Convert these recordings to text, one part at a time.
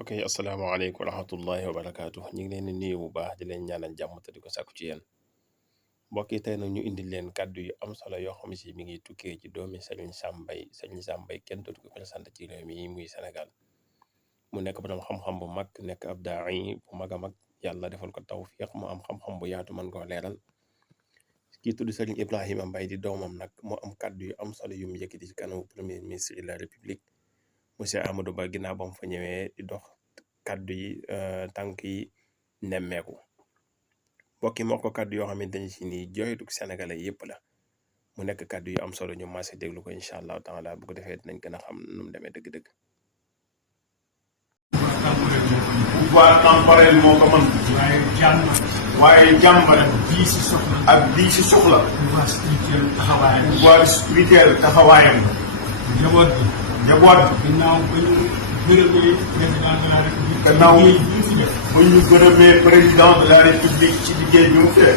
ok asalaamaaleykum wa rahmatullahi wa barakaatu ñu ngi leen di nuyu bu baax di leen ñaanal jàmm te di ko sàkku ci yéen mbokk yi tey nag ñu indil leen kàddu yu am solo yoo xam si mi ngi tukkee ci doomi Serigne Sam Mbaye kenn dootu ko présenté ci réew mi muy Sénégal mu nekk borom xam-xam bu mag nekk ab daai bu mag a mag yàlla defal ko tawfiq mu am xam-xam bu yaatu mën koo leeral kii tudd Serigne Ibrahima Mbaye di doomam nag moo am kàddu yu am solo yu mu yëkkati ci kanamu premier ministre de la république monsieur Amadou ba ginnaaw ba mu fa ñëwee di dox kàddu yi tànk yi nemmeeku mbokk yi moo ko kàddu yoo xamante ni si nii jooytu sénégalais yëpp la mu nekk kàddu yu am solo ñu maase déglu ko incha allahu taala bu ko defee dinañ gën a xam nu mu demee dëgg-dëgg. pouvoir temporel moo ko mën. waaye jàmbare. ak bii si soxla. pouvoir spirituel taxawaayam. njaboot bi. gannaaw ba ñu gërëmee président de la république ci liggéey bi mu fee.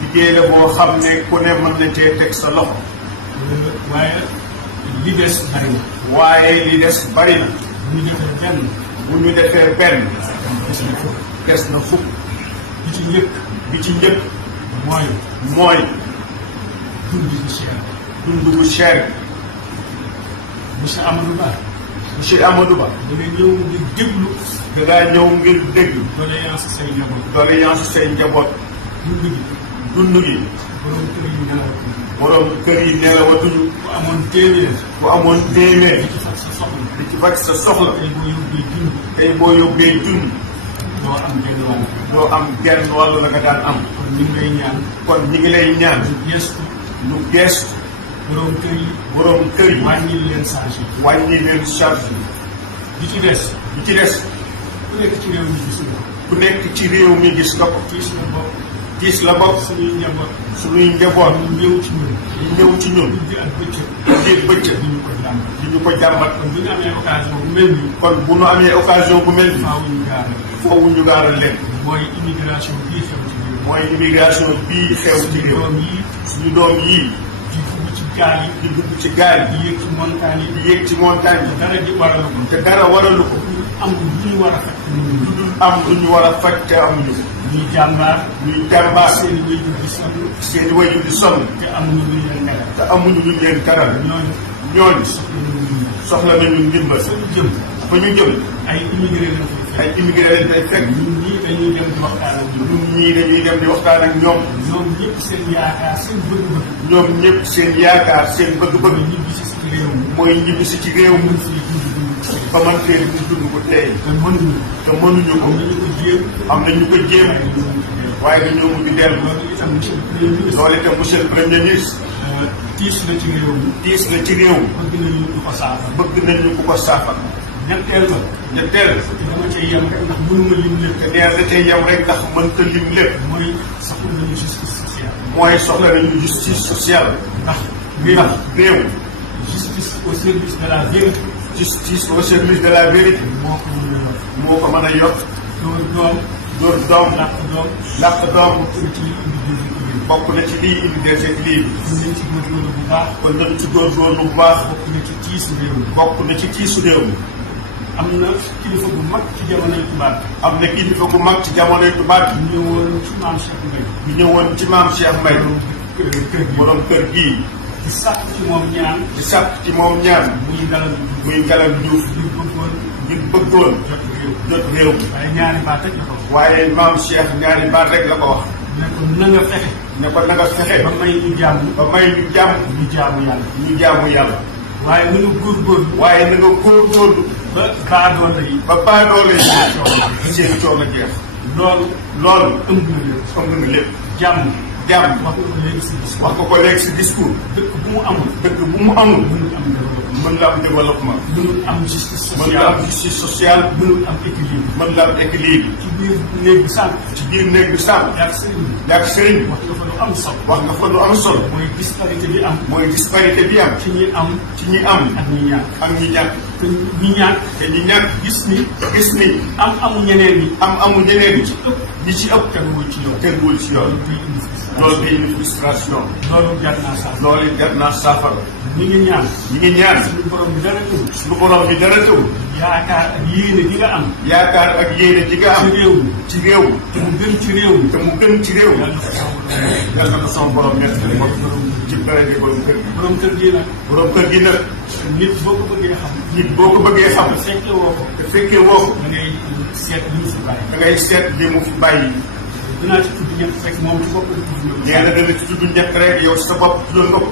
liggéey la boo xam ne ku ne mën na cee teg sa loxo. waaye li des bari na. waaye li des bari na. bu ñu defee benn. des na fukk. bi ci njëkk. mooy. dund bu cher. monsieur Amadou Ba. da ngaa ñëw ngir déglu. doléance say njaboot. dund gi. borom kër yi nelawatuñu. ku amoon téeméer. di ci faj sa soxla. tey boo yóbbee dund. doo am genn wàll la nga daan am. kon ñi ngi lay ñaan. ñu gestu. borom kër yi. wàññi leen charge. bi ci des. ku nekk ci réew mi gis nga ko. tiis la bopp. suñuy njaboot. ñu ñëw ci ñun. biir bëccëg. di ñu ko jàmbat. kon bu ñu amee occasion bu mel nii. foofu ñu gaaral leen. mooy immigration bii xew ci réew. suñu doom yii. di dugg ci gaal yi. di yéeg ci montagne yi. te dara waralu ko. am lu ñu war a faj te amuñu ko. ñuy jàmbaar. seen i wayjur di sonn. te amuñu lu leen teral. ñooñu soxla nañu ndimbal. fa ñu jëm. ay immigré lañ fay fekk. ñun ñii dañuy dem di waxtaan ak ñoom. ñoom ñëpp seen yaakaar seen bëgg-bëgg. mooy ñibbisi ci réew mi. ba man fee ñu dund ko tey. te mënuñu ko. am na ñu ko jéem. waaye dañoo mujj dellu. loolu itam monsieur le premier ministre. tiis la ci réew mi. bëgg nañu ku ko saafara. ñetteel. dama cay yem rek ndax mënuma lim lépp. te nee da cay yem rek ndax mënta lim lépp. mooy soxla nañu justice sociale. ndax réew. justice au service de la vérité. moo ko mën a yokk. dóor doom. làq doom. bokk na ci lii indi déséquilibre. kon nañ ci góorgóorlu bu baax. bokk na ci tiisu réew mi. am na kilifa bu mag ci jamonoy tubaab. ñu ñëwoon ci maam Cheikh Mbaye. borom kër gii. di sàkk ci moom ñaan. muy Galas Diouf. ngir bëggoon. jot réew mi. waaye maam Cheikh ñaari baat rek la ko wax. ne ko na nga fexe. ba may ñu jàmm. ñu jaamu yàlla. waaye na nga góorgóorlu. ba baadoole yi. seen coono jeex. loolu. ëmb na lépp. jàmm. wax ko léegi si discours. dëkk bu mu amul. mën la am développement. mënul am justice sociale. mënul am équilibre. ci biir néeg bi sànq. yak sëriñ. wax nga fa lu am solo. mooy disparité bi am. ci ñi am. ak ñi ñàkk. te ñi ñàkk. gis ni. amu ñeneen ñi. ñi ci ëpp. teguwul ci yoon. loolu day indi frustration. loolu jar naa saafara. ñi ngi ñaan suñu borom bi dara tëw yaakaar ak yéene ji nga am ci réew mi te mu gën ci réew mi yàlla na ko sama borom nekk ci daraja borom kër gi nag nit boo ko bëggee xam te fekkee woo ko da ngay seet li mu fi bàyyi dinaa ci tudd ñett rek moom ci bopp nee na dana ci tudd ñett rek yow sa bopp tuddoon nga ko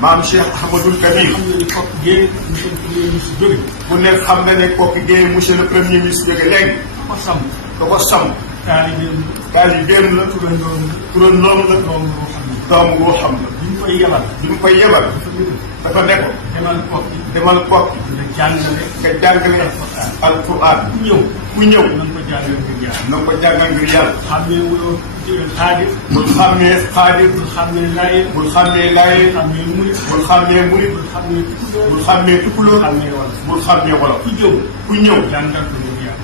maam Cheikh Ahmadou Kabir ku nekk xam na ne kooku géey monsieur le premier ministre jóge léegi da ko sam taalibeem la turandoom la doomu boo xam la bi mu koy yebal dafa ne ko demal kokki nga jàngale alquran ku ñëw na nga ko jàngal ngir yàlla bul xàmmee xaadir bul xàmmee laayeen bul xàmmee murit bul xàmmee tukulóor bul xàmmee wolof ku ñëw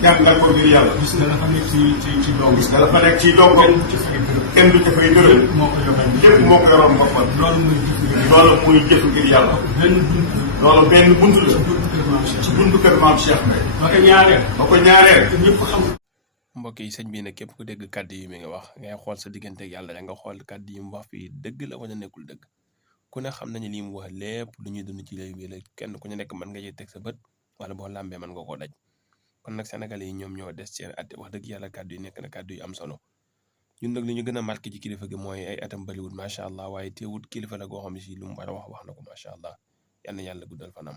jàngal ko ngir yàlla gis nga dafa nekk ci dongo kenn du ca fay dërëm lépp moo ko yoroon boppam loolu muy jëf ngir yàlla loolu benn bunt la ci buntu kër maam Cheikh Mbaye ba ko ñaareel ñëpp xam. mbokk yi sëñ bi nag képp ku dégg kàddu yi mi nga wax ngay xool sa diggante ak yàlla rek nga xool kàddu yi mu wax fii dëgg la wala nekkul dëgg ku ne xam nañu li mu wax lépp lu ñuy dund ci réew mi la kenn ku ñu nekk mën nga ci teg sa bët wala boo làmbee mën nga koo daj kon nag sénégalais yi ñoom ñoo des seen at wax dëgg yàlla kàddu yi nekk na kàddu yu am solo ñun nag li ñu gën a marqué ci kilifa gi mooy ay atam bariwul macha allah waaye teewut kilifa la goo xam ne si lu mu war a wax na ko macha allah yal na yàlla guddal fanam